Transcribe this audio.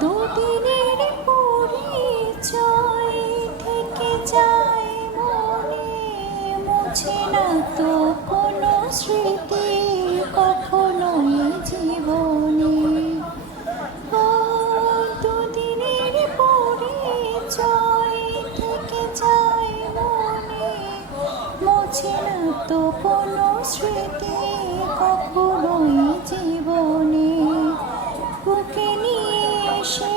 দুদিনের পরিচয় থেকে যায় মনে, মুছে না তো কোনো স্মৃতি কখনোই জীবনে। ও দুদিনের পরিচয় থেকে যায় মনে, মুছে না তো কোনো স্মৃতি কখনোই জীবনে। বুকে নিয়ে এসে